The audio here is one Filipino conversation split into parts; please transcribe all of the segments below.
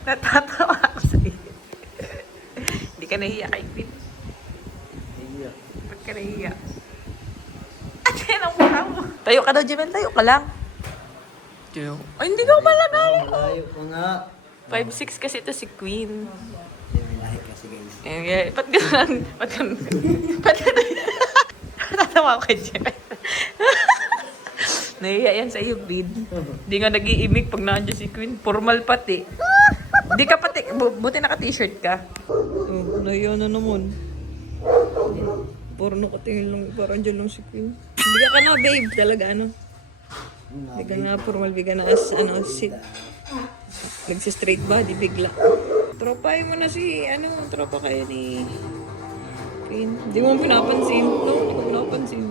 Natatawa ako sa'yo. Hindi ka nahiya kay Queen. Iya. Ba't ka nahiya? At yan ang mukha mo. Tayo ka daw, Jemel. Tayo ka lang. Tayo. Ay, hindi ka malagaling. Malayo pa nga. 5'6" kasi ito si Queen. Hindi, may lahi kasi guys. Eh, ba't gano'n? Ba't gano'n? Ba't gano'n? Natatawa ako kay Jemel. Nahiya yan sa iyo, Queen. Hindi nga nag-iimik pag nandiyan si Queen. Formal pati. Di ka pati, buti naka-t-shirt ka. Oh, nahiya na naman. Porno ka tingin lang, parang dyan lang si Queen. Biga ka na, babe. Talaga, ano? Biga nga, formal. Biga na as, ano, sit. Nagsi-straight body, bigla. Tropahin mo na si, ano, tropa kayo ni Queen. Hindi mo pinapansin. No, hindi ko pinapansin.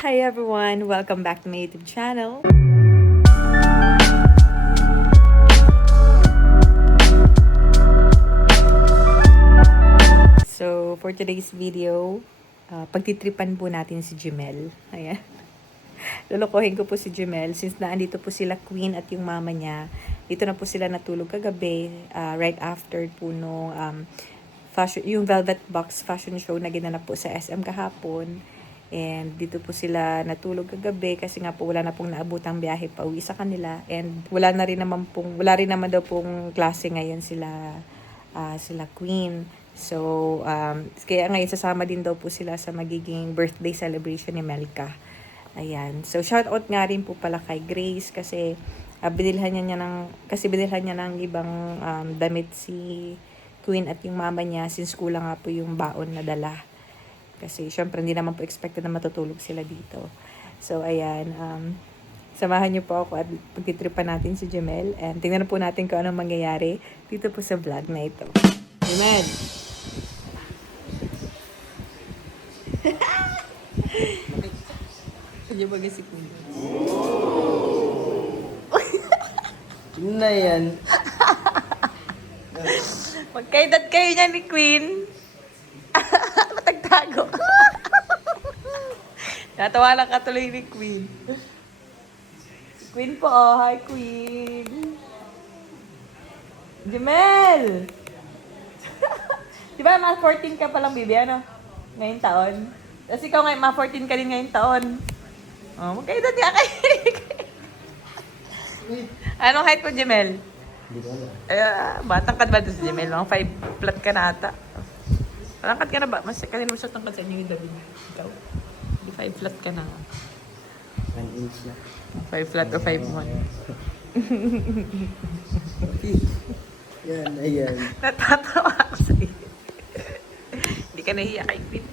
Hi everyone! Welcome back to my YouTube channel. So, for today's video, pagtitripan po natin si Jemel. Ayan. Lulukohin ko po si Jemel since naandito po sila Queen at yung mama niya. Dito na po sila natulog kagabi, right after po no, fashion, yung Velvet Box fashion show na ginanap po sa SM kahapon. And dito po sila natulog kagabi kasi nga po wala na pong naabutang biyahe pa uwi sa kanila. And wala rin naman daw pong klase ngayon sila Queen. So, kaya ngayon sasama din daw po sila sa magiging birthday celebration ni Melka. Ayan. So, shout out nga rin po pala kay Grace kasi binilhan niya ng ibang damit si Queen at yung mama niya since kulang nga po yung baon na dala. Kasi syempre hindi naman po expected na matutulog sila dito. So ayan, samahan niyo po ako at pagtitripan natin si Jemel. And tingnan po natin kung anong mangyayari dito po sa vlog na ito. Jemel! Kanya ba si Queen? Yun na yan. Magkaedad kayo niya ni Queen. Matagtago. Natawa lang ka tuloy ni Queen. Queen po, oh. Hi, Queen. Jemel! Di ba, ma 14 ka palang, bibi, ano? Ngayong taon. Tapos ikaw ngayon, ma 14 ka din ngayong taon. Oh, magkaedad niya kay. Anong height mo, Jemel? Hindi ko alam. Batang kad ba ito si Jemel? Mga 5 flat ka na ata. Malangkad ka na ba? Mas kanina mo siya tangkad sa inyo yung dabi niya. Ikaw? Di 5 flat ka na. 1 inch na. 5 flat o 5'1". Yan, ayan. Natatawa ako sa'yo. Hindi ka nahiya kay Queen.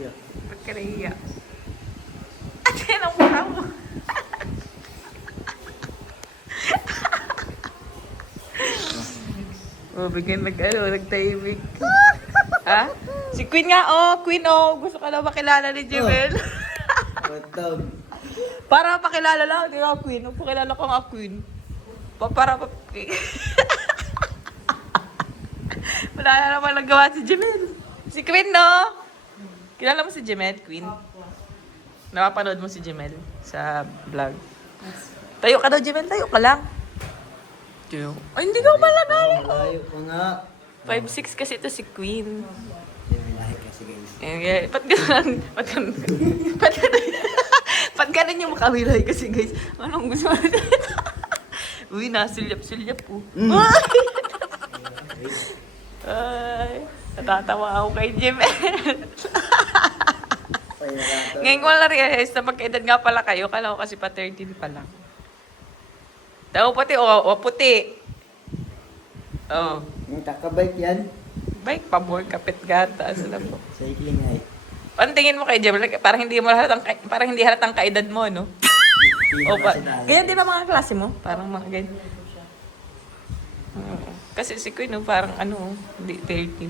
Iya. Ba't ka nahiya? At yan ang mukha mo. Bigyan nagtahimik. Ha? Si Queen nga, oh. Queen, oh. Gusto ka na makilala ni Jemel. Patog. Para mapakilala lang, di ba, Queen? Magpakilala ko nga, Queen. Wala na naman nagawa si Jemel. Si Queen, no? Kilala mo si Jemel, Queen? Napapanood mo si Jemel sa vlog? Tayo ka daw, Jemel. Tayo ka lang. Tayo. Ay, hindi ka malagaling. Malayo pa nga. 5'6" kasi ito si Queen. Hindi, may lahi kasi guys. Eh, ba't gano'n? Ba't gano'n? Ba't gano'n? Ba't gano'n yung makabilay kasi, guys? Anong gusto mo? Uy, nasulyap-sulyap po. Ay, natatawa ako kay Jemel. Ngayon ko lang na-realize na magkaedad nga pala kayo. Kala ko kasi pa 13 pa lang. Tao puti, o puti. Oh. Yung takabike yan. Bike pa more kapit gata. Alam mo. Cycling height. Ano tingin mo kay Jemel? Parang hindi halatang kaedad mo, no? O ba? Ganyan din ba mga klase mo? Parang mga ganyan. Kasi si Queen, no, parang ano, hindi 13.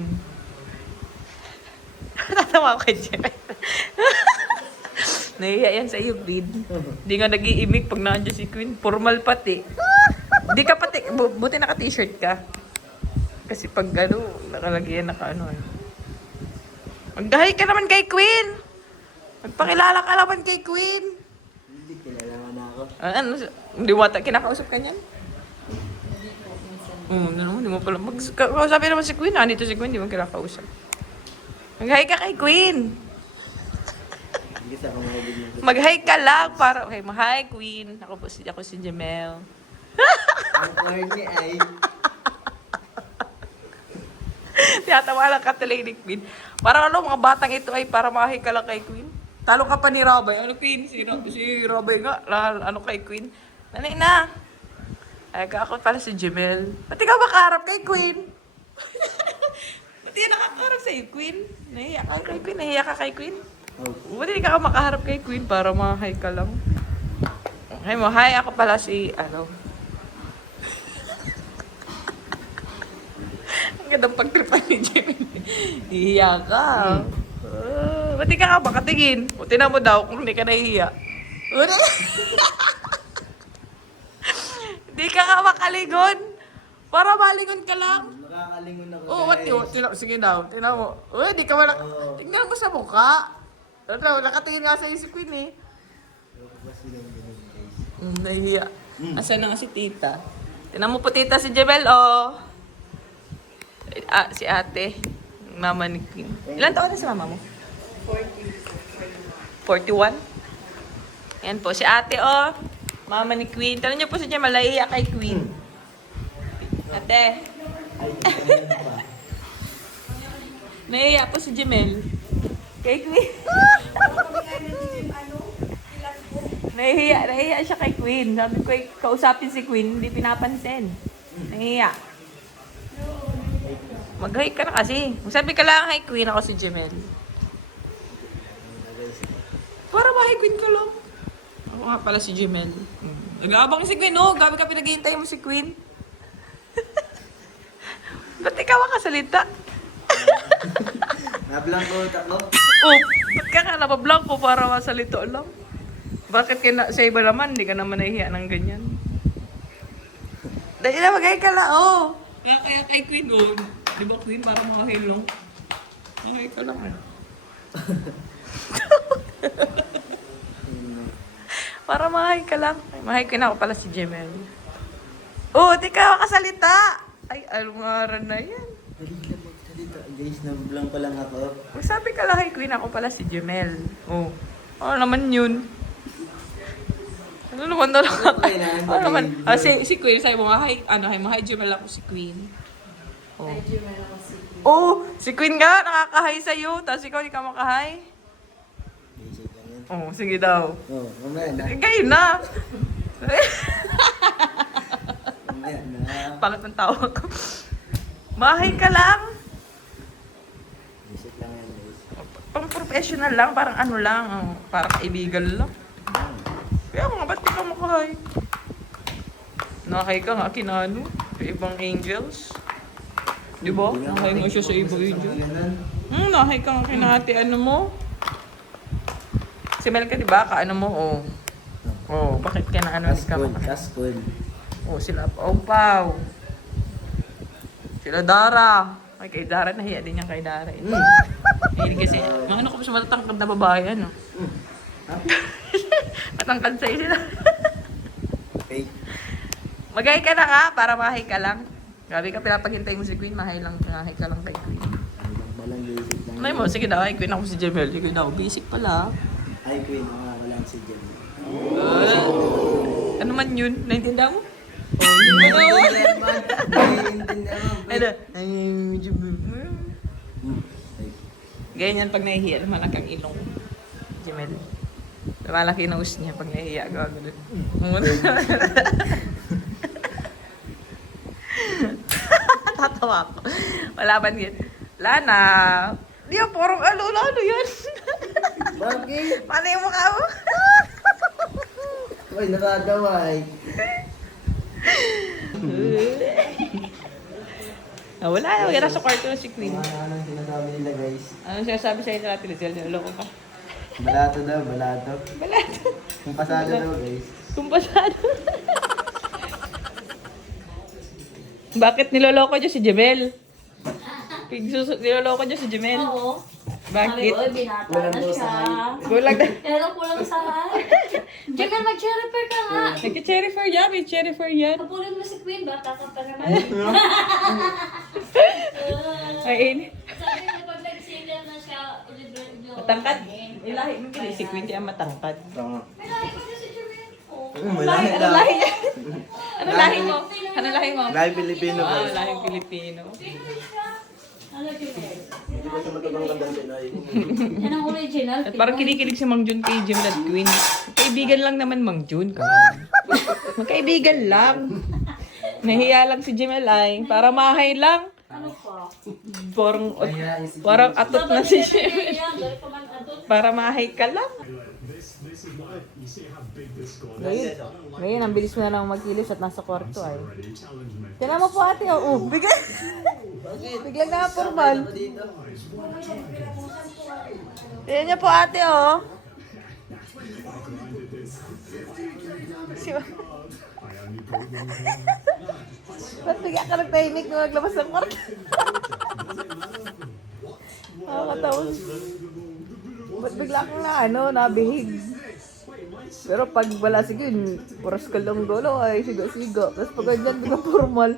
Natawa ko kay Jemel. Nahiya yan sa iyo, Queen. Hindi nga nag-iimik pag nandiyan si Queen. Formal pati. Di ka pati, buti naka-t-shirt ka. Kasi pag ano, nakalagyan naka-ano. Magdahay ka naman kay Queen! Magpakilala ka naman kay Queen! Hindi, kilala mo na ako. Ano? Hindi wata, kinakausap ka niyan? Hindi mo pala. Sabi naman si Queen, nandito si Queen, di mo kinakausap. Mag-hi ka kay Queen. Hindi sa akong mahilig ng Mag-hi ka lang para... Okay, hi Queen. Ako si Jamel. Ang corny ay. Tiyatawa lang ka tuloy ni Queen. Parang mga batang ito ay para mahi ka lang kay Queen. Talo ka pa ni Rabay. Ano Queen? Si Rabay nga. Kay Queen. Nanay na. Ay, ako pala si Jamel. Ba't ikaw makaharap kay Queen? Ba't di nakakaharap sa'yo, Queen? Nahiya ka kay Queen? Nahiya ka kay Queen? Oh. Ba't di ka makaharap kay Queen para mahi ka lang? Hi mo, hi. Ako pala si, Ang gandang pagtripan ni Jamel. Hihiya ka. Ba't di ka makatingin? O, tinan mo daw kung hindi ka nahihiya. Di ka nga makalingon. Para malingon ka lang. Makakalingon ako Oo, sige daw. Tingnan mo. Uy, di ka wala. Tingnan mo sa mukha. Nakatingin nga sa si Queen eh. Nahihiya. Asan na nga si tita? Tingnan mo po tita si Jebel, oh. Si ate. Mama ni Queen. Ilan taon na si mama mo? 41. Yan po, si ate, oh. Mama ni Queen. Tanong niyo po si Jebel, naiiyak kay Queen. Ate. Naiiyak po si Jemel. Kay Queen. Nahihiya siya kay Queen. Sabi ko, kausapin si Queen, hindi pinapansin. Nahihiya. Mag-hi ka na kasi. Sabi ka lang, hi Queen, ako si Jemel. Para ma-hi Queen ka lang. Ako nga pala si Jemel. Nag-aabang si Queen, oh. Gabi ka pinaghihintay mo si Queen. Ba't ikaw ang kasalita? Nablanko ako. Oh, ba't ka ka napablanko para masalito lang? Bakit sa iba naman, hindi ka naman nahihiya ng ganyan? Dahil na mag-hi ka lang, oh. Kaya kay Queen, oh. Di ba Queen, para makahil lang? Mag-hi ka lang, eh. Para mahay ka lang. Ay, mahay ko na ako pala si Jemel. Oh, di ka makasalita. Ay, alungaran na yan. Dali lang magsalita. Guys, nablanko lang ako. Sabi ka lang kay Queen, ako pala si Jemel. Oh, ano naman yun? Ano naman na lang? Ano naman? Si Queen, sabi mo nga, hi Jemel ako si Queen. Oh. Oh, si Queen nga, nakakahay sa'yo. Tapos ikaw, di ka makahay. Basic lang yan. Oh, sige daw. Oh, mamaya na. Ngayon na. Mamaya na. Pangat ng tawa ko. Mahay ka lang. Basic lang yan, guys. Pang professional lang, parang ano lang, parang kaibigan lang. Kaya nga, ba't di ka makahay? Nakahay ka nga, kinano, sa ibang angels. Di ba? Nakahay nga siya sa ibang angels. Nakahay ka nga kinahati, ano mo? Si Mel ka, di ba? Kaano mo, oh. Oh, bakit ka na ano, hindi ka makahay? Kaskol. Oh, sila Pau. Sila Dara. Ay, kay Dara, nahiya din yan kay Dara. Hindi kasi, mga ano ko sa matatangkad na babae, ano? Matangkad sa'yo sila. Okay. Mag-hi ka na nga, para mahay ka lang. Grabe ka, pinapaghintay mo si Queen, mahay ka lang kay Queen. Ano lang palang basic lang. Ano mo, sige daw, hi Queen, ako si Jemel. Sige daw, basic pala. Ay, Queen, walang si Jen. Ano man yun? Naintindihan mo? Oh, hindi mo daw. Ano? Ganyan pag nahihiya, malaki ang ilong. Jemel. Malaki ang nose niya pag nahihiya. Gagawin. Tatawa ko. Wala ba yun? Wala na. Di ba, porong ano yan? Bakit? Paano yung mukha mo? Uy, nakadaway. Wala. Wala sa kwarto na si Queen. Anong sinasabi nila, guys? Anong sinasabi sa'yo nila, Tilisel? Niloloko ka. Balato daw, balato. Balato. Kung pasado daw, guys. Kumpasado. Bakit niloloko niyo si Jemel? Niloloko niyo si Jemel? Oo. Bakit? Oy, binata na siya. Gulag na. Pero kulang sa Jemel, mag-cherry fair ka nga. Nagka-cherry fair yan, may cherry fair yan. Kapulin mo si Queen, bata ka pa naman. Ay, init. Sabi mo, pag nag-single na siya, ulit Matangkad. Ilahi mo kini si Queen kaya matangkad. Tama. May lahi ko na si Jemel. Oh. Ano lahi niya? Ano lahi mo? Ano lahi mo? Lahi Pilipino Ah, guys. lahi Pilipino. Pinoy siya. Ano Jemel? Hindi ba siya matagang gandang Pinoy? Yan ang original. At parang kinikilig si Mang Jun kay Jim at Queen. Kaibigan lang naman Mang Jun. Magkaibigan lang. Nahiya lang si Jimel ay. Para mahay lang. Ano pa? Parang atot na si Jimel. Yan, dahil pa man adult. Para mahay ka lang. Ngayon, ang bilis mo na lang magkilis at nasa kwarto ay. Kailan mo po ate, oh. Biglang. Biglang na formal. Tignan niyo po ate, oh. Ba't bigla ka nagtahimik nung naglabas ng kwarto? Nakakatawa. Ba't bigla kang nabihig? Pero pag wala sige, puras ka lang dolo ay siga-siga. Tapos pag ganyan, bigla formal.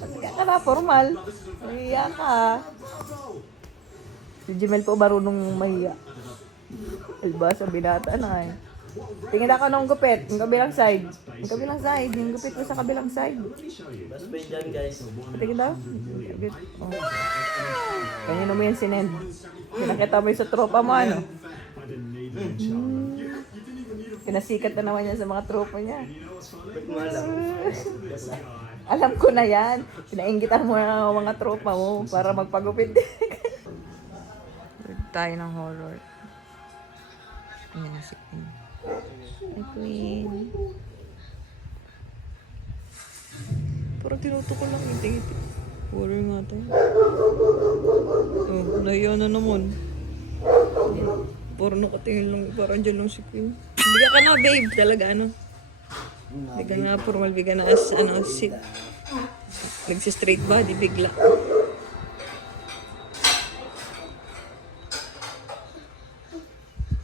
Bigla ka na formal. Mahiya ka. Si Jimel po marunong mahiya. Alba sa binata na eh. Tingin ako ng gupit, yung kabilang side. Yung kabilang side, yung gupit ko sa kabilang side. Mas pay dyan guys. Tingin daw? Oh. Kanino mo yan sinend? Pinakita mo yung sa tropa mo ano? Pinasikat na naman yan sa mga tropa niya. Ba't malam? Alam ko na yan. Pinainggitan mo na ang mga tropa mo para magpagupit. Tayo ng horror. Ayan na si Queen. Hi, Queen. Parang tinuto ko lang ngiti-ngiti. Horror nga tayo. Oh, naiya na naman. Parang nakatingin lang. Parang dyan lang si Queen. Biga ka na, babe. Talaga, ano. Biga nga, formal. Biga na as, sit. Nagsi-straight body, bigla.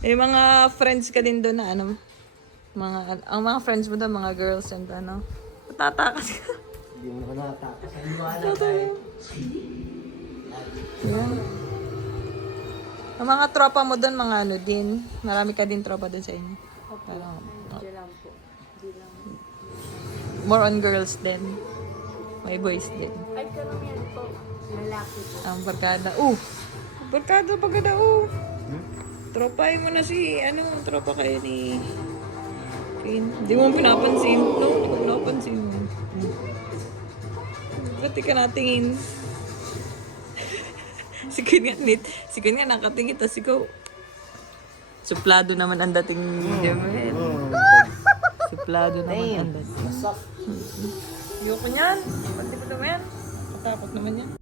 May mga friends ka din doon na ano, ang mga friends mo doon, mga girls and ano, tatakas ka. Hindi mo na nakatakas. Hindi mo alam tayo. Yan. Ang mga tropa mo doon, mga ano din, marami ka din tropa doon sa inyo. Parang, more on girls din. May boys din. Ay, karamihan po. Lalaki po. Ang barkada. Barkada. Tropahin mo na si, tropa kayo ni Queen. Hindi mo pinapansin. No, hindi ko pinapansin. Pati ka natingin. Si Queen nga nakatingin. Tapos ikaw, suplado naman ang dating Jemel. Suplado naman ang dating. Ayoko niyan. Pati ko naman yan. Katakot naman yan.